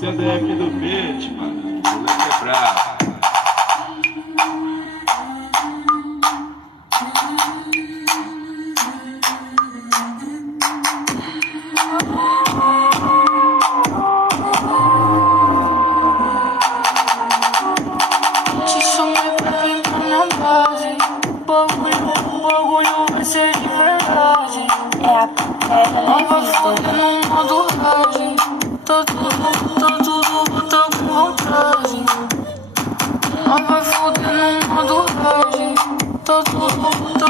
CDF do beat, mano. O moleque é brabo. Te chamei pra entrar na base. O bagulho vai ser de verdade. É a pedra, Não né, vai vida? foder no modo hard. Tá tudo, tá com vontade. Não vai foder no modo hard. Tá tudo,